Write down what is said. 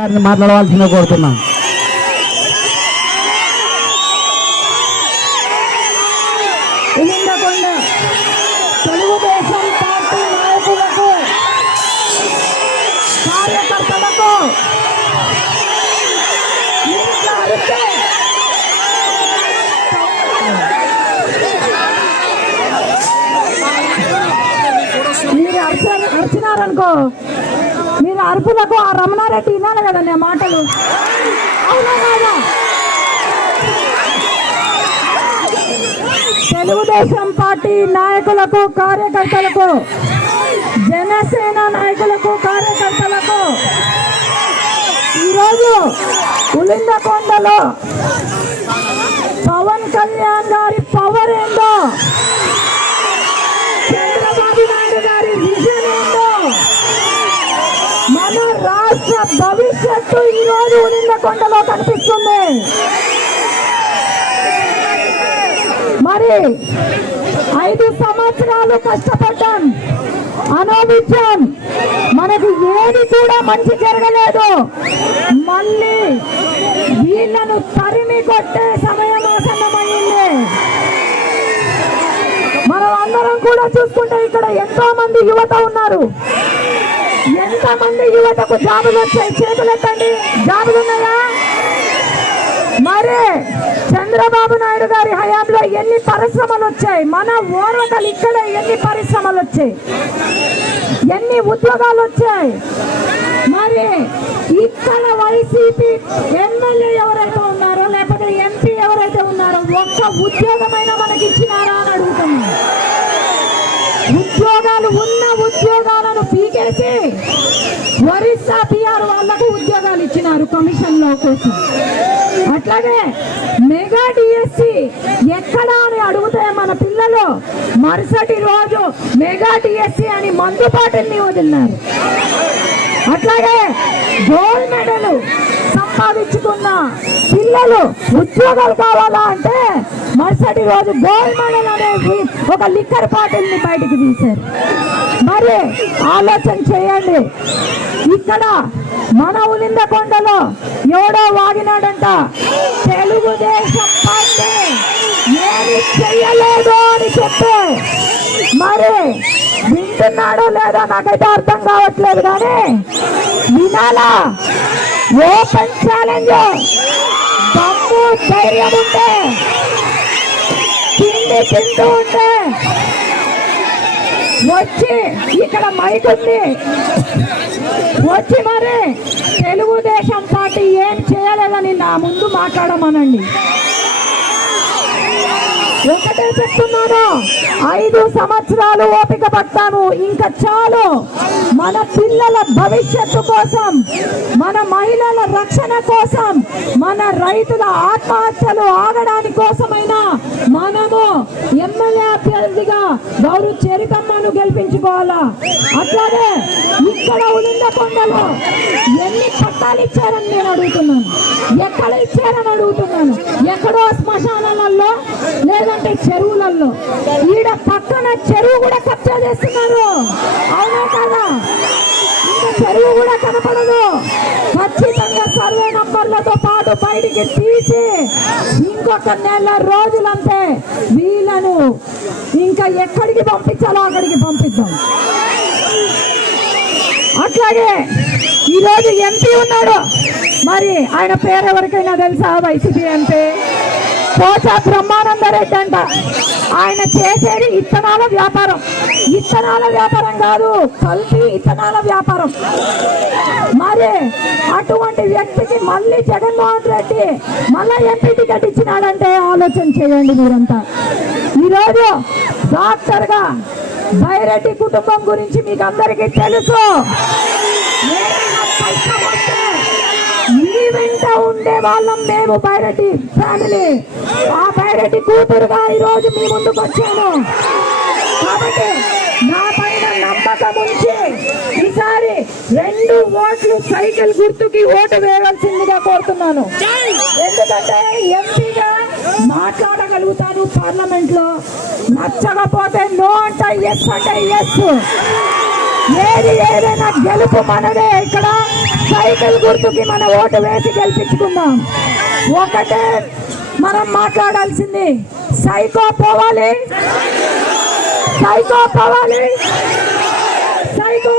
గారిని మాట్లాడవలసిందిగా కోరుతున్నాం. తెలుగుదేశం పార్టీ నాయకులకు కార్యకర్తలకు మీరు అరుపులకు ఆ రమణారెడ్డి వినాలి కదా నేను మాటలు. అవునా కాదా? తెలుగుదేశం పార్టీ నాయకులకు కార్యకర్తలకు జనసేన నాయకులకు కార్యకర్తలకు ఈరోజు ఉలిందకొండలో పవన్ కళ్యాణ్ గారి పవర్ ఏందో? భవిష్యత్తు ఈరోజు ఉలిందకొండలో కనిపిస్తుంది. మరి ఐదు సంవత్సరాలు కష్టపడ్డాం. అనుభవించాం మనకు ఏది కూడా మంచి జరగలేదు. మళ్ళీ వీళ్ళను తరిమి కొట్టే సమయం ఆసన్నమైంది. మనం అందరం కూడా చూసుకుంటే ఇక్కడ ఎంతో మంది యువత ఉన్నారు. ఎంత మంది యువతకు జాబులు వచ్చాయి? చేతులు ఎత్తండి. జాబులు ఉన్నాయా? మరి చంద్రబాబు నాయుడు గారి హయాంలో ఎన్ని పరిశ్రమలు వచ్చాయి? మన ఓరకలు ఇక్కడ ఎన్ని పరిశ్రమలు వచ్చాయి? ఎన్ని ఉద్యోగాలు వచ్చాయి? మరి ఇక్కడ వైసీపీ ఎమ్మెల్యే ఎవరైతే ఉన్నారో లేకపోతే ఎంపీ ఎవరైతే ఉన్నారో ఒక్క ఉద్యోగమైనా మనకి ఇచ్చినారా అని అడుగుతున్నాను. ఉద్యోగ ఒరిస్సా పిఆర్ వాళ్ళకు ఉద్యోగాలు ఇచ్చినారు కమిషన్లో కోసం. అట్లాగే మెగా డిఎస్సి ఎక్కడా అని అడుగుతాయి మన పిల్లలు? మరుసటి రోజు మెగా డిఎస్సి అని మందు బాటిల్ని వదిలినారు. అట్లాగే గోల్డ్ మెడల్ సంపాదించుకున్న పిల్లలు ఉద్యోగాలు కావాలా అంటే మరుసటి రోజు గోల్డ్ మెడల్ అనేది ఒక లిక్కర్ బాటిల్ని బయటకు తీశారు. మరి ఆలోచన చేయండి. ఇక్కడ మన ఉలిందకొండలో ఎవడో వాగినాడంట తెలుగుదేశం పార్టీ ఏమి చెయ్యలేదు అని చెప్పి మరి వింటున్నాడో లేదో నాకైతే అర్థం కావట్లేదు కానీ వినాలా ఓపెన్ ఛాలెంజ్ దమ్ము ధైర్యం ఉంటే తిండి తింటూ ఉంటే వచ్చి ఇక్కడ మైక్ ఉంది. వచ్చి మరి. తెలుగుదేశం పార్టీ ఏం చేయలేదని నా ముందు మాట్లాడమనండి. ఒకటే చెప్తున్నాను ఐదు సంవత్సరాలు ఓపిక పట్టాము. ఇంకా చాలు. మన పిల్లల భవిష్యత్తు కోసం మన మహిళల రక్షణ కోసం మన రైతుల ఆత్మహత్యలు ఆగడానికి కోసమైనా మనము ఎమ్మెల్యే అభ్యర్థిగా గౌరవ చేరికమ్మను గెలిపించుకోవాలా? అట్లాగే ఇక్కడ ఉలిందకొండలో ఎన్ని పట్టాలు ఇచ్చారని నేను అడుగుతున్నాను. ఎక్కడ ఇచ్చారని అడుగుతున్నాను. ఎక్కడో శ్మశానాలలో లేదంటే చెరువులలో. ఈడ పక్కన చెరువు కూడా కబ్జా చేస్తున్నారు. అవునా కదా? ఇంకా చెరువు కూడా కనపడదు. ఖచ్చితంగా సర్వే నంబర్లతో పాటు బయటికి తీసి ఇంకొక నెల రోజులంతే వీళ్ళను ఇంకా ఎక్కడికి పంపించాలో అక్కడికి పంపిద్దాం. అట్లాగే ఈరోజు ఎంపీ ఉన్నాడు. మరి ఆయన పేరు ఎవరికైనా తెలుసా వైసీపీ ఎంపీ? పోచా బ్రహ్మానంద రెడ్డి అంట. ఆయన చేసేది ఇత్తనాల వ్యాపారం. ఇత్తనాల వ్యాపారం కాదు కల్తీ ఇత్తనాల వ్యాపారం. మరి అటువంటి వ్యక్తికి మళ్ళీ జగన్మోహన్ రెడ్డి మళ్ళీ ఎంపీ టికెట్ ఇచ్చినాడంటే ఆలోచన చేయండి మీరంతా. ఈరోజు డాక్టర్గా బైరెడ్డి కుటుంబం గురించి మీకు అందరికీ తెలుసు వెంట ఉండే వాళ్ళం మేము బైరెడ్డి ఫ్యామిలీ. ఆ బైరెడ్డి కూతురుగా ఈ రోజు మీ ముందుకు వచ్చాను. కాబట్టి నా పైన నమ్మకం ఉంచి ఈసారి రెండు ఓట్లు సైకిల్ గుర్తుకి ఓటు వేయాల్సిందిగా కోరుతున్నాను. ఎందుకంటే ఎంపీగా మాట్లాడగలుగుతాను పార్లమెంట్లో నచ్చకపోతే నో అంటే ఎస్ అంటే ఎస్ ఏది ఏదైనా గెలుపు మనదే. ఇక్కడ సైకిల్ గుర్తుకి మన ఓటు వేసి గెలిపించుకుందాం. ఒకటే మనం మాట్లాడాల్సింది సైకో పోవాలి. సైకో పోవాలి. సైకో